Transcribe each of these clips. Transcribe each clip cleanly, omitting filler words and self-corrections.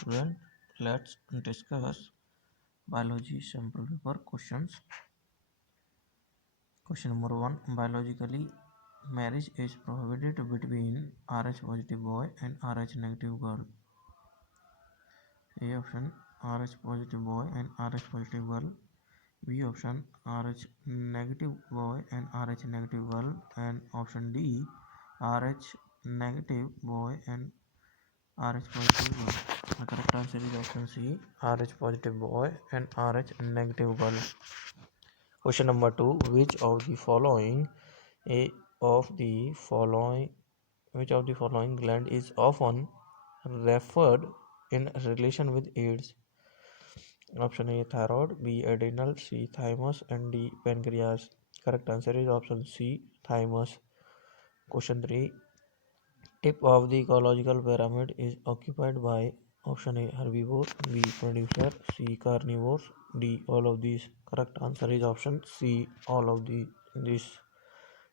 student, let's discuss biology sample paper questions. Question number 1. Biologically, marriage is prohibited between Rh positive boy and Rh negative girl. A option, Rh positive boy and Rh positive girl. B option, Rh negative boy and Rh negative girl. And option D, Rh negative boy and Rh positive girl. The correct answer is option C, Rh positive boy and Rh negative girl. Question number 2. Which of the following gland is often referred in relation with AIDS? Option A, thyroid, B, adrenal, C, thymus, and D, pancreas. Correct answer is option C, thymus. Question 3. Tip of the ecological pyramid is occupied by option A, herbivore, B, producer, C, carnivores, D, all of these. Correct answer is option C, all of these.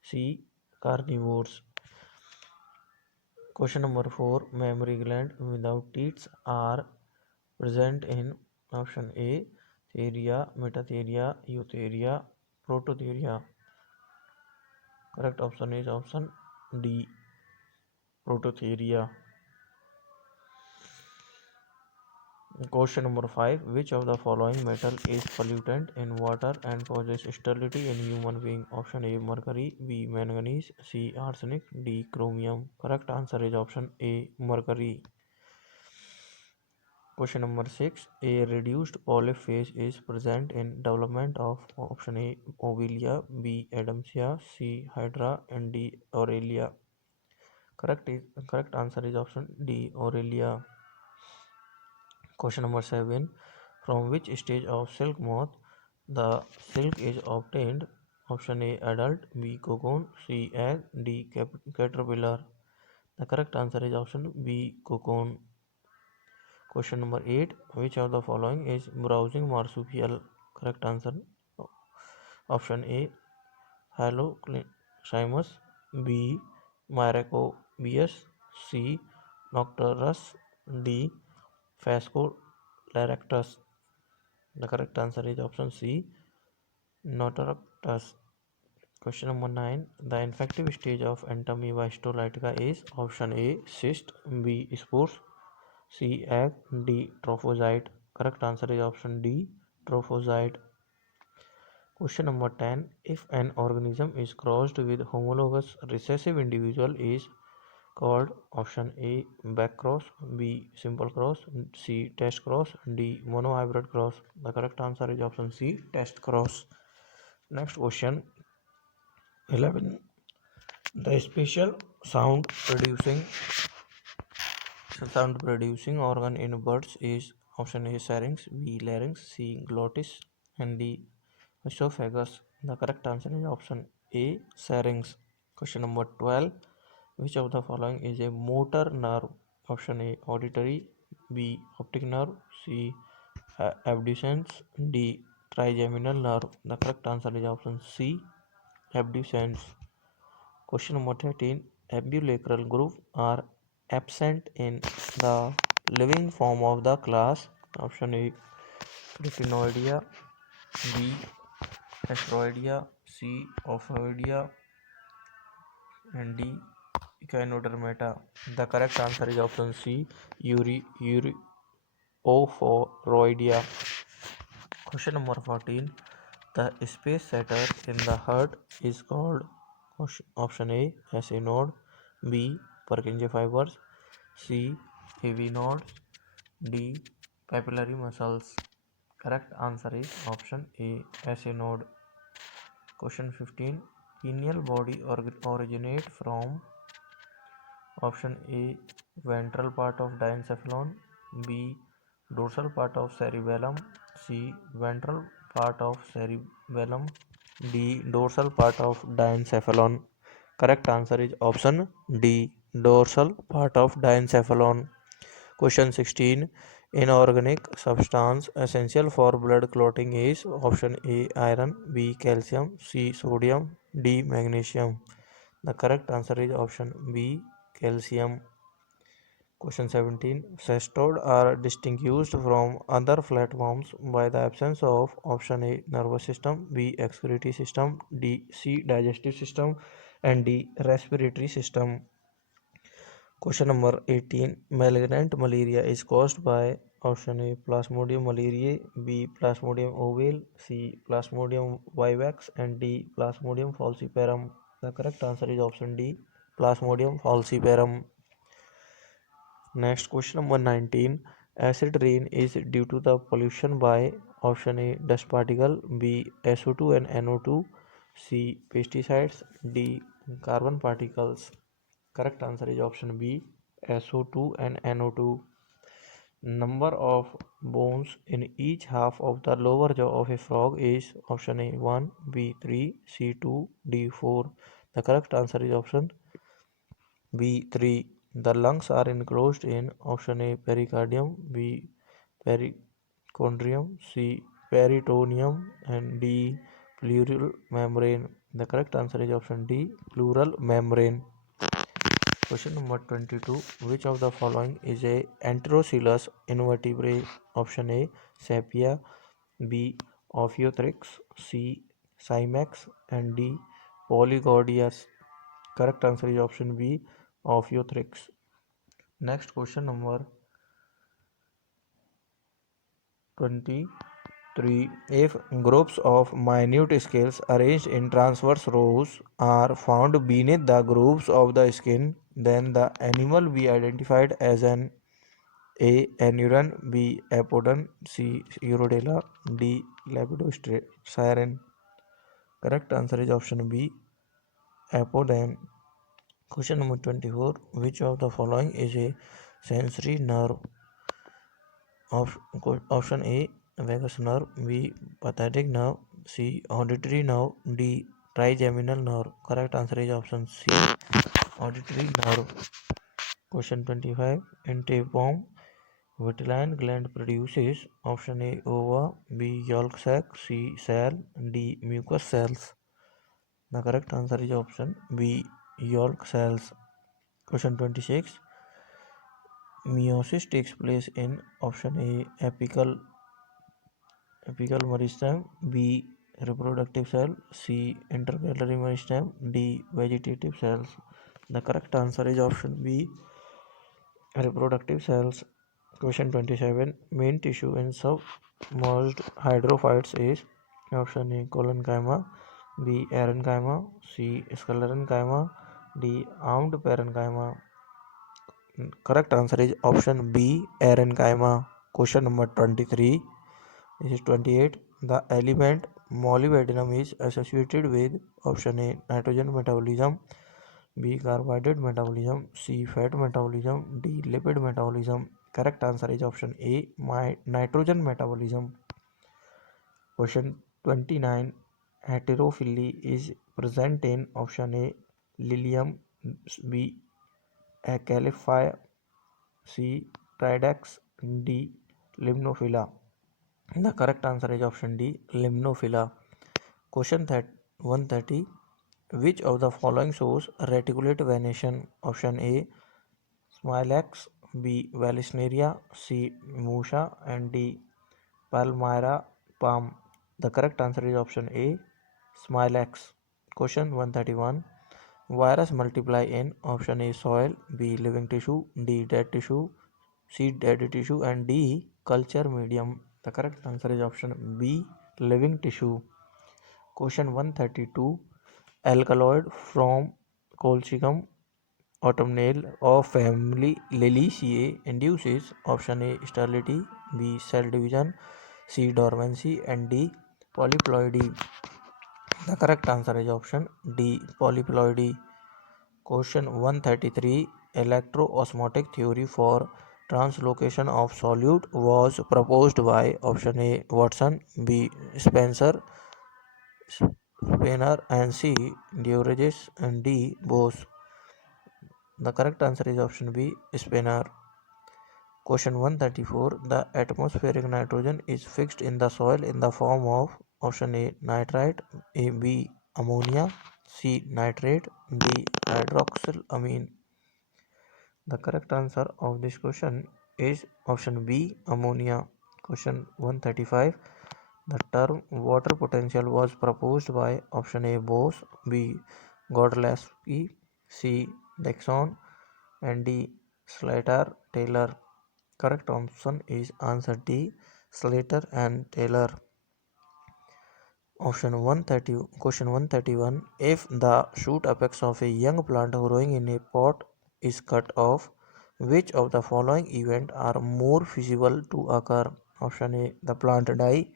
C, carnivores. Question number 4. Mammary gland without teats are present in option A, theria, metatheria, eutheria, prototheria. Correct option is option D, prototheria. Question number 5. Which of the following metal is pollutant in water and possesses sterility in human being? Option A, mercury, B, manganese, C, arsenic, D, chromium. Correct answer is option A, mercury. Question number 6. A reduced olive phase is present in development of option A, ovelia, B, adamsia, C, hydra, and D, aurelia. Correct answer is option D, aurelia. Question number 7. From which stage of silk moth the silk is obtained? Option A, adult, B, cocoon, C, egg, D, caterpillar. The correct answer is option B, cocoon. Question number 8. Which of the following is browsing marsupial? Correct answer option A, Haloclimus, B, Myracobius, C, Nocturus, D, Phascolarctos. The correct answer is option C, Nocturus. Question number 9. The infective stage of Entamoeba histolytica is option A, cyst, B, spores, C, egg, D, trophozoite. Correct answer is option D, trophozoite. Question number 10. If an organism is crossed with homologous recessive individual is called option A, back cross, B, simple cross, C, test cross, D, monohybrid cross. The correct answer is option C, test cross. Next question 11. The special sound producing organ in birds is option A, pharynx, B, larynx, C, glottis, and D, esophagus. The correct answer is option A, pharynx. Question number 12. Which of the following is a motor nerve? Option A, auditory, B, optic nerve, C, abducens, D, trigeminal nerve. The correct answer is option C, abducens. Question number 13. Ambulacral groove are absent in the living form of the class. Option A, Cretinoidea, B, Asteroidea, C, Ophoidea, and D, Echinodermata. The correct answer is option C, Ophoroidea. Question number 14. The space setter in the heart is called option A, SA node, B, Purkinje fibers, C, AV nodes, D, papillary muscles. Correct answer is option A, SA node. Question 15. Pineal body originate from option A, ventral part of diencephalon, B, dorsal part of cerebellum, C, ventral part of cerebellum, D, dorsal part of diencephalon. Correct answer is option D, dorsal part of diencephalon. Question 16. Inorganic substance essential for blood clotting is option A, iron, B, calcium, C, sodium, D, magnesium. The correct answer is option B, calcium. Question 17. Cestodes are distinguished from other flatworms by the absence of option A. Nervous system, B. Excretory system, C. Digestive system, and D. Respiratory system. Question number 18. Malignant malaria is caused by option A. Plasmodium malariae, B. Plasmodium ovale, C. Plasmodium vivax, and D. Plasmodium falciparum. The correct answer is option D. Plasmodium falciparum. Next, question number 19. Acid rain is due to the pollution by option A. Dust particle, B. SO2 and NO2, C. Pesticides, D. Carbon particles. Correct answer is option B. SO2 and NO2. Number of bones in each half of the lower jaw of a frog is option A 1, B 3, C 2, D 4. The correct answer is option B 3. The lungs are enclosed in option A pericardium, B perichondrium, C peritoneum, and D pleural membrane. The correct answer is option D pleural membrane. Question number 22. Which of the following is a enterocoelous invertebrate? Option A Sepia, B Ophiothrix, C Cymax, and D Polygodius. Correct answer is option B Ophiothrix. Next question number 23. If groups of minute scales arranged in transverse rows are found beneath the grooves of the skin, then the animal will be identified as an A. Anuran, B. Apodon, C. Urodela, D. Lepidosiren. Correct answer is option B. Apodon. Question number 24. Which of the following is a sensory nerve? Option A. Vagus nerve, B. Pathetic nerve, C. Auditory nerve, D. Trigeminal nerve. Correct answer is option C. Auditory nerve. Question 25. In tapeworm, vitelline gland produces option A ova, B yolk sac, C cell, D mucous cells. The correct answer is option B yolk cells. Question 26. Meiosis takes place in option A apical meristem, B reproductive cell, C intercalary meristem, D vegetative cells. The correct answer is option B reproductive cells. Question 27. Main tissue in submerged hydrophytes is option A collenchyma, B parenchyma, C sclerenchyma, D armed parenchyma. Correct answer is option B parenchyma. Question number 23. This is 28. The element molybdenum is associated with option A nitrogen metabolism, B carbohydrate metabolism, C fat metabolism, D lipid metabolism. Correct answer is option A nitrogen metabolism. Question 29. Heterophyly is present in option A lilium, B acalyphi, C tridax, D limnophila. The correct answer is option D limnophila. Question 130. Which of the following shows reticulate venation? Option A Smilax, B Vallisneria, C Musha, and D Palmyra palm. The correct answer is option A Smilax. Question 131. Virus multiply in option A soil, B living tissue, D dead tissue, C dead tissue, and D culture medium. The correct answer is option B living tissue. Question 132. Alkaloid from Colchicum autumnale of family Liliaceae induces option A sterility, B cell division, C dormancy, and D polyploidy. The correct answer is option D polyploidy. Question 133. Electroosmotic theory for translocation of solute was proposed by option A Watson, B Spencer, Spener, and C Durogace, and D Bose. The correct answer is option B Spener. Question 134. The atmospheric nitrogen is fixed in the soil in the form of option A nitrite, A B ammonia, C nitrate, D hydroxylamine. The correct answer of this question is option B, ammonia. Question 135. The term water potential was proposed by option A, Bose, B, Godlewski, C, Dixon, and D, Slater Taylor. Correct option is answer D, Slater and Taylor. Option 130, question 131. If the shoot apex of a young plant growing in a pot is cut off, which of the following events are more feasible to occur? Option A, the plant die.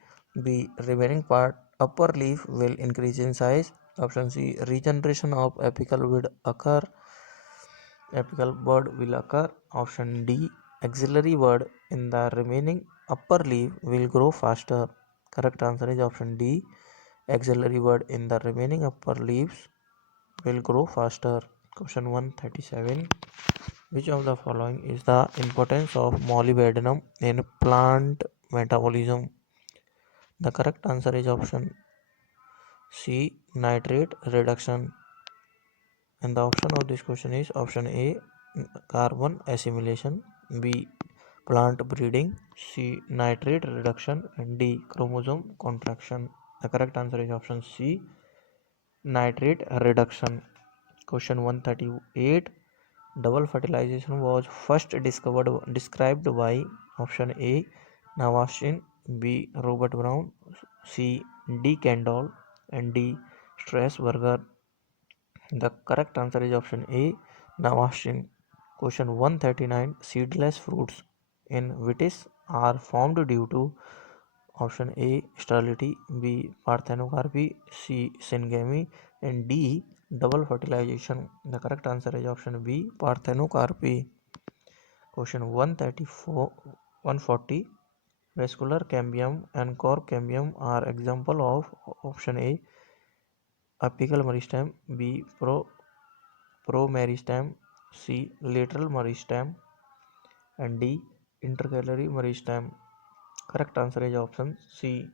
B, remaining part upper leaf will increase in size. Option C, regeneration of apical bud will occur. Option D, axillary bud in the remaining upper leaf will grow faster. Correct answer is option D, axillary bud in the remaining upper leaves will grow faster. Question 137. Which of the following is the importance of molybdenum in plant metabolism? The correct answer is option C, nitrate reduction. And the option of this question is option A, carbon assimilation, B, plant breeding, C, nitrate reduction, and D, chromosome contraction. The correct answer is option C, nitrate reduction. Question 138. Double fertilization was first described by option A, Navashin, B, Robert Brown, C, D. Kendall, and D. Strasburger. The correct answer is option A, Navashin. Question 139. Seedless fruits in vitis are formed due to option A, sterility, B, parthenocarpy, C, syngamy, and D, double fertilization. The correct answer is option B, parthenocarpy. Question 134, 140. Vascular cambium and cork cambium are example of option A, apical meristem, B, promeristem, C, lateral meristem, and D, intercalary meristem. Correct answer is option C.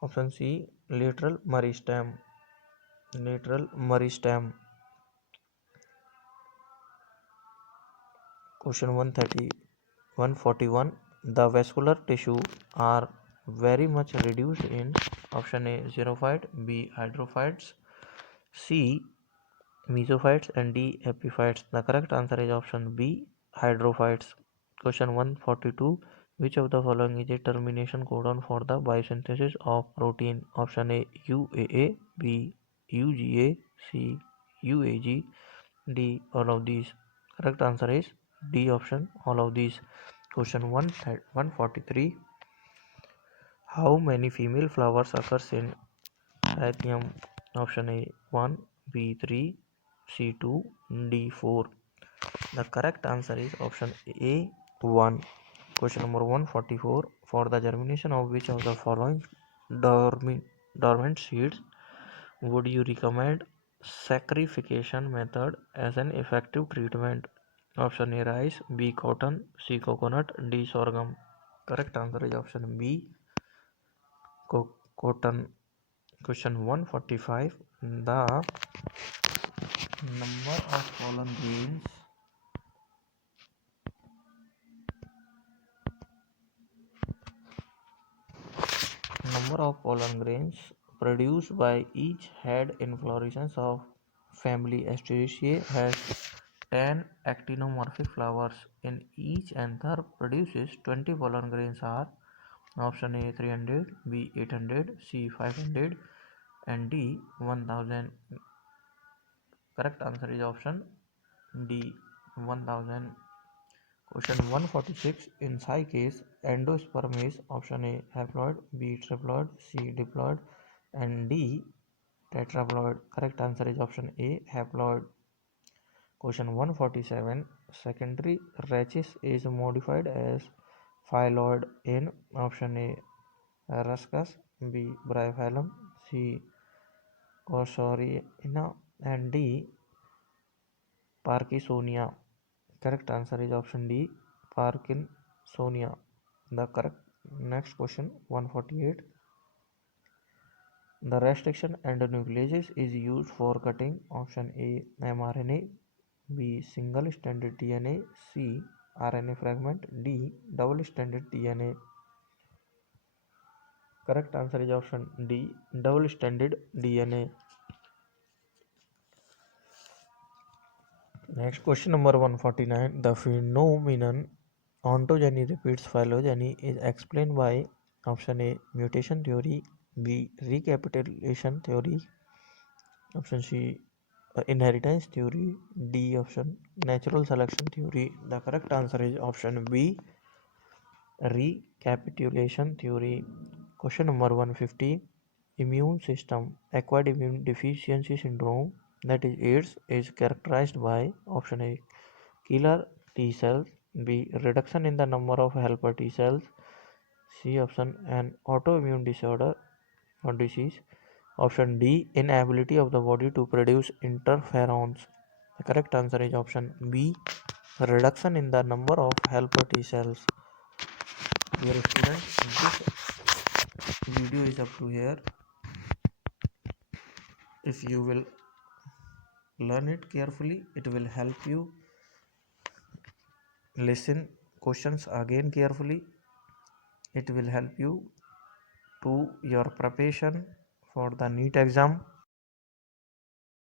Option C, lateral meristem. Lateral meristem. Question 130, 141. The vascular tissue are very much reduced in option A, xerophyte, B, hydrophytes, C, mesophytes, and D, epiphytes. The correct answer is option B, hydrophytes. Question 142. Which of the following is a termination codon for the biosynthesis of protein? Option A, UAA, B, UGA, C, UAG, D, all of these. Correct answer is D option, all of these. Question 143. How many female flowers occurs in Apium? Option A, 1, B, 3, C, 2, D, 4. The correct answer is option A, 1. Question number 144. For the germination of which of the following dormant seeds would you recommend sacrification method as an effective treatment? Option A, rice, B, cotton, C, coconut, D, sorghum. Correct answer is option B, cotton. Question 145. The number of pollen grains produced by each head inflorescence of family Asteraceae has 10 actinomorphic flowers in each anther produces 20 pollen grains are option A, 300, B, 800, C, 500, and D, 1000. Correct answer is option D, 1000. Question 146. In case endosperm is option A, haploid, B, triploid, C, diploid, and D, tetraploid. Correct answer is option A, haploid. Question 147. Secondary rachis is modified as phylloid in option A, Ruscus, B, Bryophyllum, C, Cosoriina, and D, Parkinsonia. Correct answer is option D, Parkinsonia. The correct next question 148. The restriction endonucleases is used for cutting. Option A, mRNA. B, single stranded DNA. C, RNA fragment. D, double stranded DNA. Correct answer is option D, double stranded DNA. Next question number 149. The phenomenon ontogeny repeats phylogeny is explained by option A, mutation theory. B, recapitulation theory. Option C, inheritance theory. D option, natural selection theory. The correct answer is option B, recapitulation theory. Question number 150. Immune system acquired immune deficiency syndrome, that is AIDS, is characterized by option A, killer T cells. B, reduction in the number of helper T cells. C option, an autoimmune disorder or disease. Option D, inability of the body to produce interferons. The correct answer is option B, reduction in the number of helper T cells. Dear students, this video is up to here. If you will learn it carefully, it will help you listen questions again carefully. It will help you to your preparation for the NEET exam.